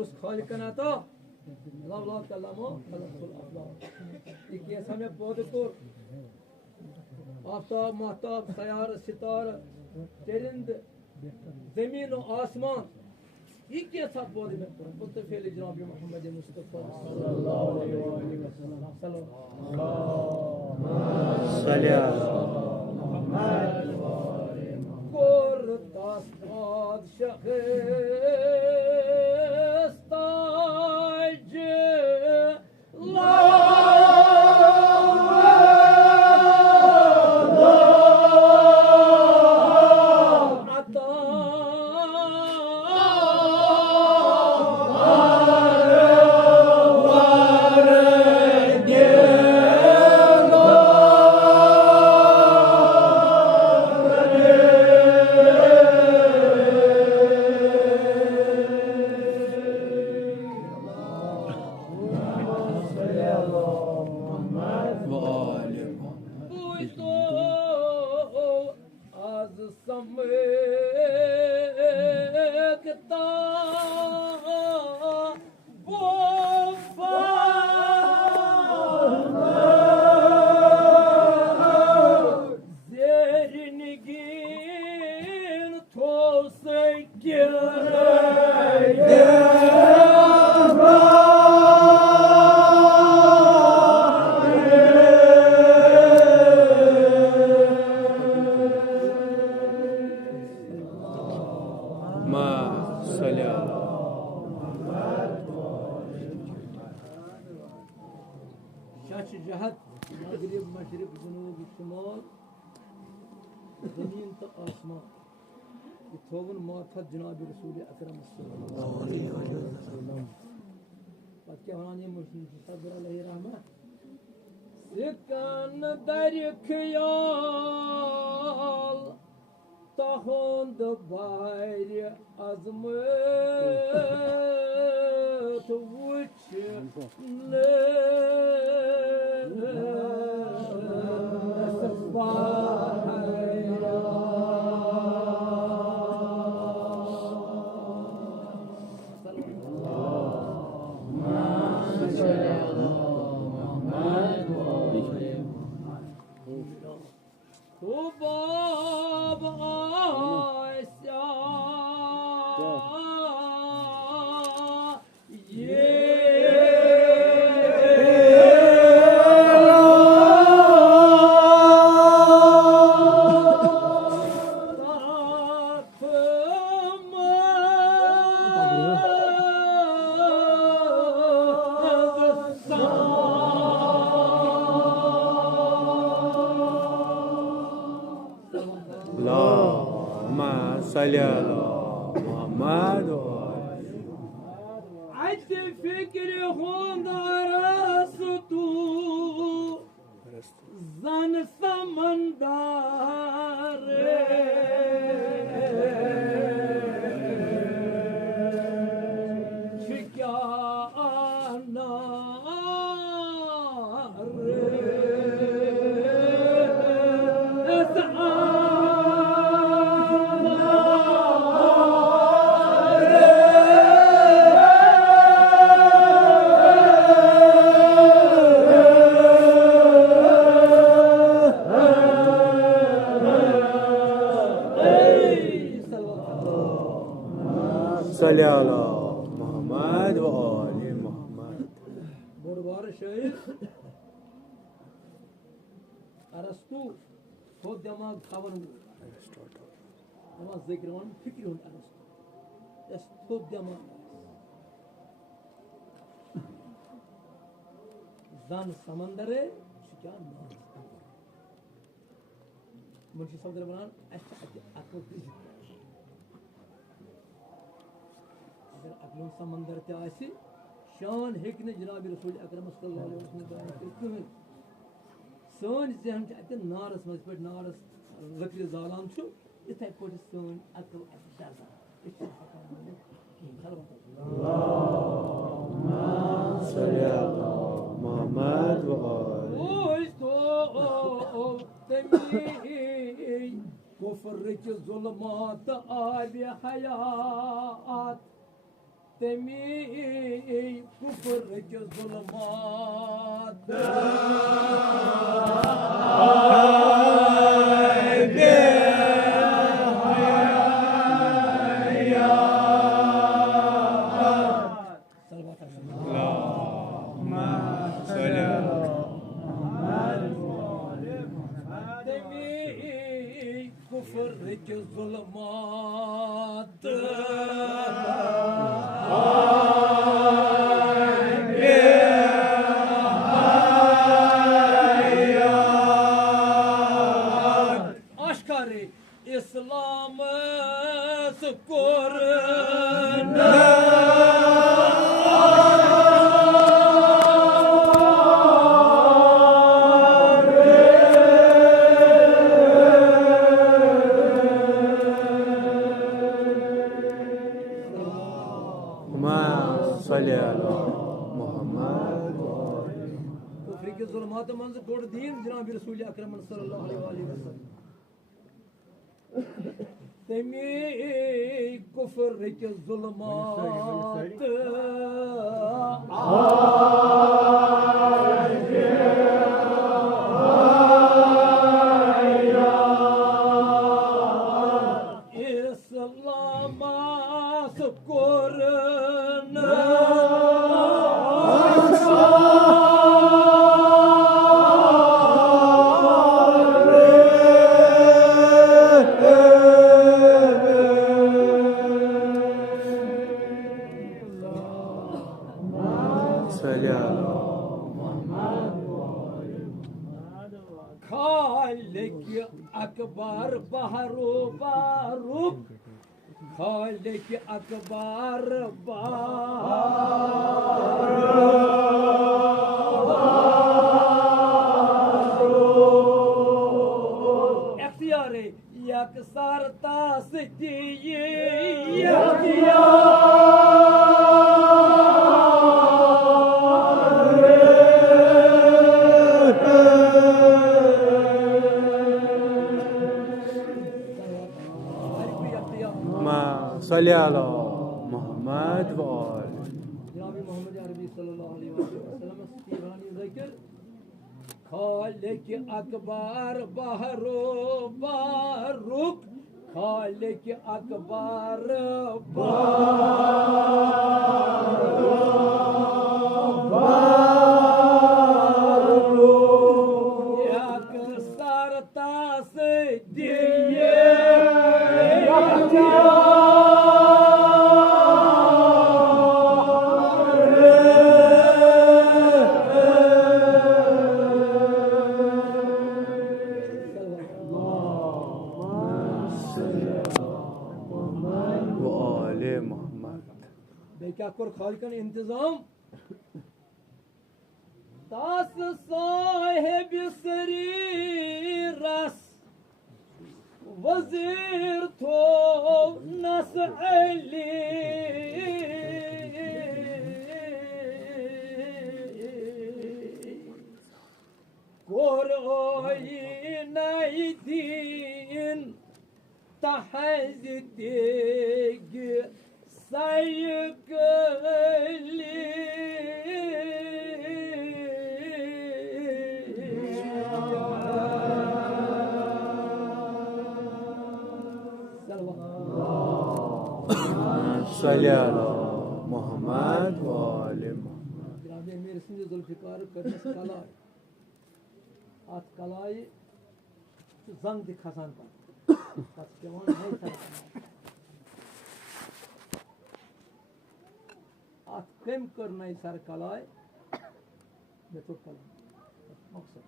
दुरुस्त खालिकन अता अल्लाह ला कलामो खलकुल अफलाक ये हमें पौधे को आफ्ताब महताब सयार सितार चरिंद जमीन और आसमान ये कैसा पौधे में मुस्तफा जनाब मोहम्मद मुस्तफा सल्लल्लाहु अलैहि वसल्लम कोरतास बादशाह ताज ला जनाब रसूल अकरम सल्लल्लाहु अलैहि वसल्लम पत क्या वनानी मुस्लिम सदर अलैहि रहमत सिकन दर ख्याल तहुंद बार अजमत वुच ने जन समंदर क्या मुंशी सदर बनान अगर अगल समंदर ते शान हेक जनाब रसूल अकरम सल्लल्लाहु अलैहि वसल्लम सोन जहन अत नारस मज पे नारस लकड़ जालान इथे पे सोन अकल मोहम्मद कुफर के जुल्मात आब हयात तमी कुफर के जुल्मात कुफर के जुल्मात आश्कारे इस्लाम जुल्मात मंज गोड़ दीन जनाब रसूल अकरम सल्लल्लाहु अलैहि वसल्लम तमी कुफर के जुल्मात इस्लाम अकबर बहरो बारूक खालिक अकबर एक्तियार यकसर तासती सल्ली अला मोहम्मद व आल जनाब मोहम्मद अरबी सल्लल्लाहु अलैहि वसल्लम स्तीवानी ज़िक्र खालिक अकबर बहरो बारूक खालिक अकबर बारूक यकसर तासदिये क्या कर खालिकन इंतजाम तास साहिब सरी रस वजीर थो नस अली कोरोई नहीं दीन तहज देग साइकली सल्ली अला मोहम्मद व आल मोहम्मद जनाब मेरे सिंह जुल्फिकार करने कलाई आत कलाई जंग दि खसान पर तत जवान नहीं था आत कम करना सर कलाई में तो कलाई मकसद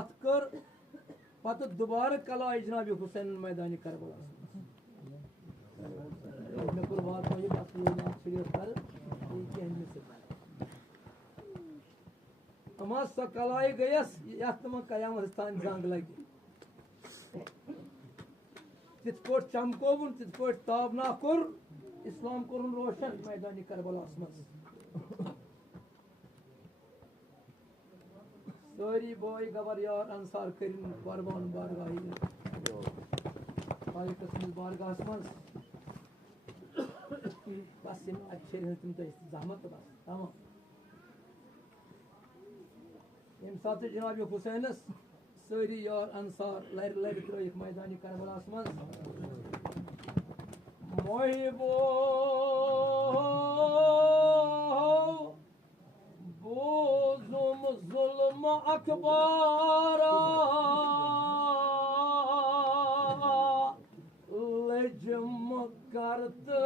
आत कर पत दोबारा कलाई जनाब हुसैन मैदानी करबला मैं कुर्बान को ये बात बोलना सीरियस कर ये कहने से अमा सकलाई गयस यात्म कयामत स्थान जंग लगी तितकोट चमकोवन तितकोट ताबना कोर इस्लाम कोरुन रोशन मैदानी करबला मज सारी बॉय गवर यार अंसार करिन कुर्बान बारगाह पाए किस्म बारगाह मज Asim Akşer'in de zahmet bas. Tamam. İmsatı Cenab-ı Hüseyin'es söyle yar ansar ler troyik meydani Karbala asmaz. Muhibu buzum zulm akbara lecm kartı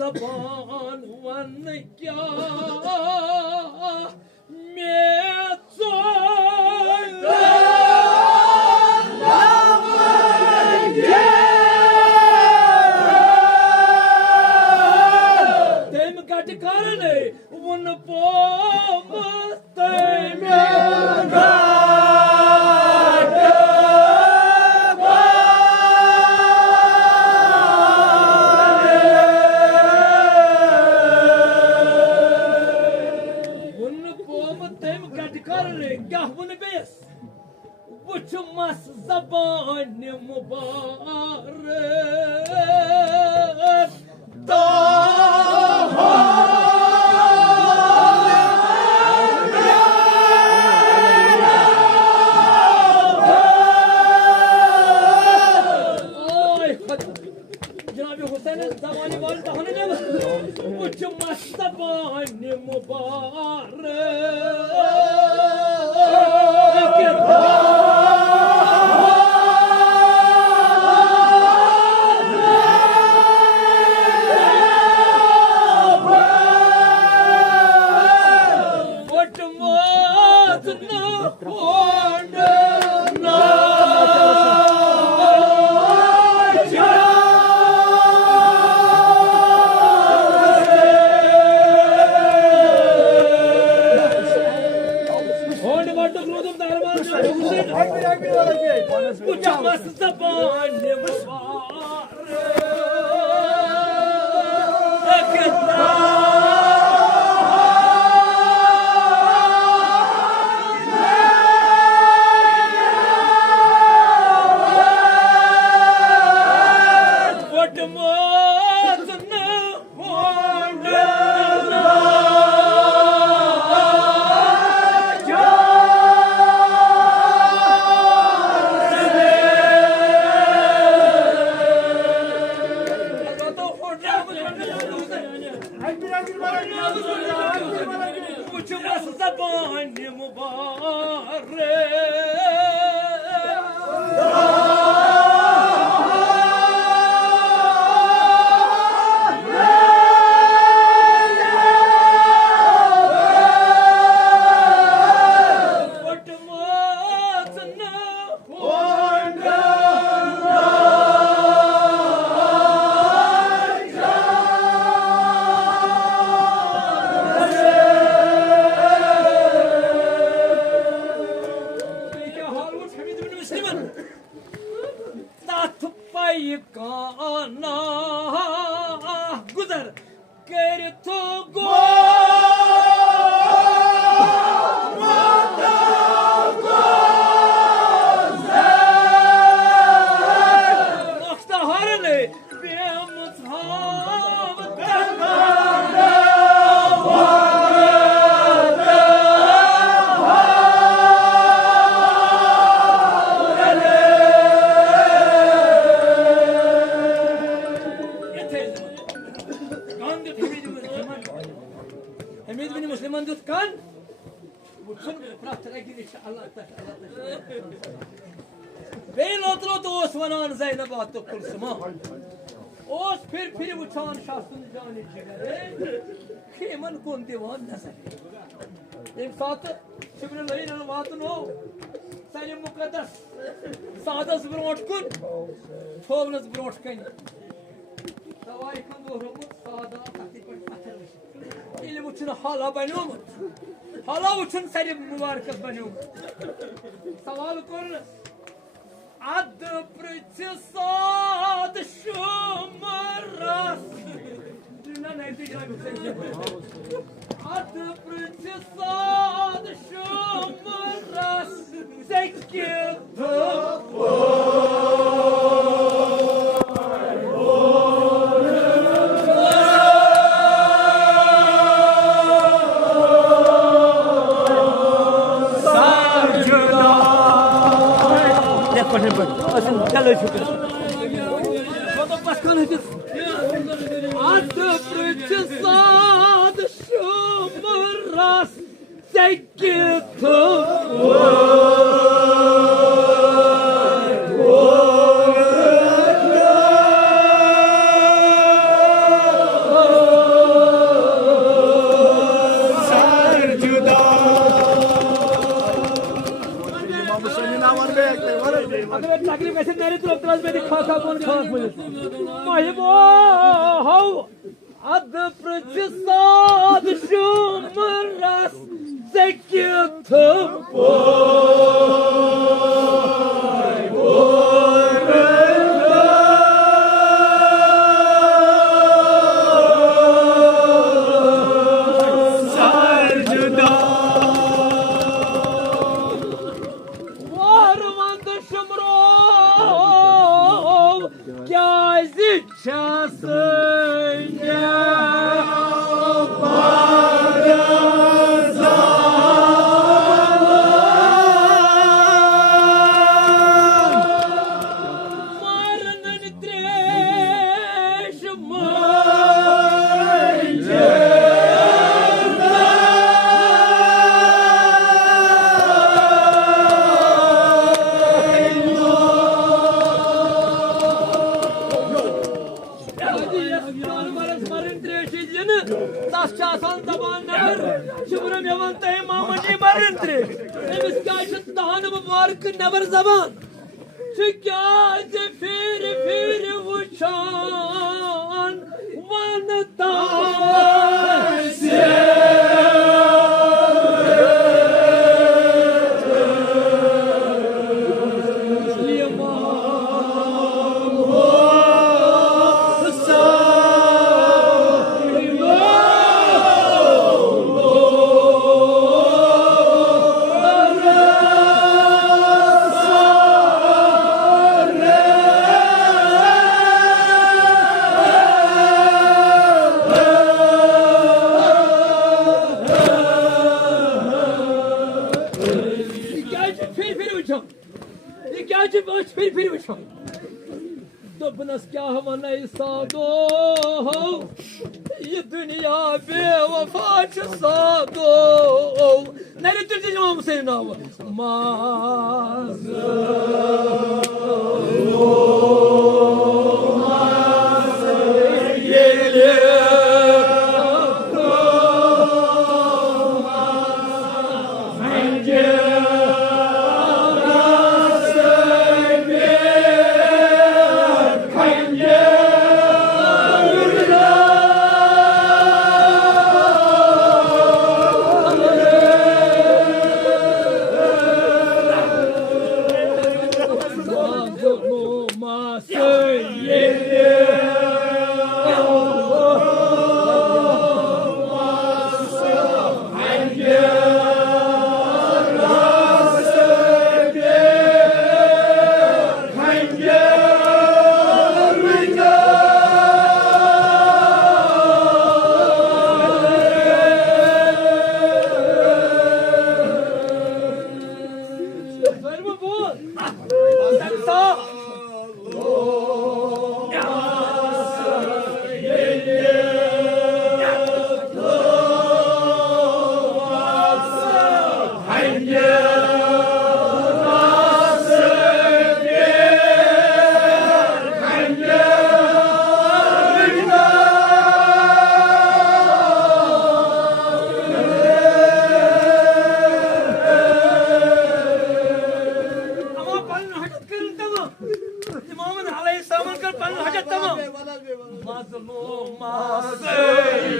زبان ون کیا میں ژوٚٹ تٔمۍ کَٹہِ کرنے ووٚن پوٚمُت تٔمۍ وچھ مس زبان مبارک جناب حسین زبان والد ہونے دے وچھ مس زبان پھر وچھان شاستن جانے جگر خیمن کون دیوان نظر ایک ساتھ شبر لین واتن ہو ساری مقدس سادس بروٹ کن تھونس بروٹ کن سوائی کن رومت سادا تحتی پٹ پتھر یہ وچھن حالا بنیومت حالا وچھن ساری مبارکت بنیومت سوال کرنس اد پرچ ساد شمرس اد پرچ ساد شمرس سکت چلو شکر اد پرچ ساد شمرس سکت अगर तकलीफ ऐसे मेरी तरफ तरफ में दिखा था कौन खास मुझे महिबो हो अद प्रचसाद शुमरस zekiyat never zaman şikayet fir uçan फिर उठो दोपनस क्या हवन सादो ये दुनिया बेवफा सादो नरे तुझे जमा हुसैन नाम I'm sorry.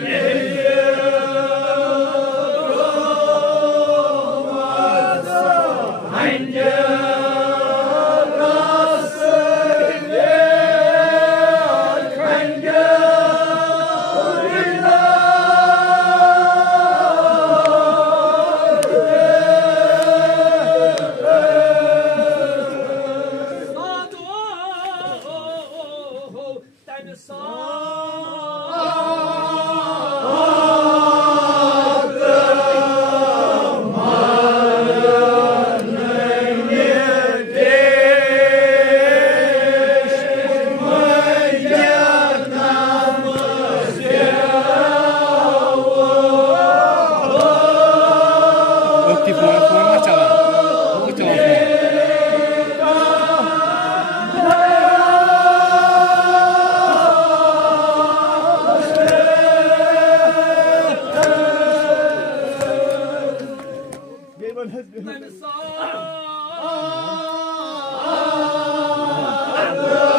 अब्दुल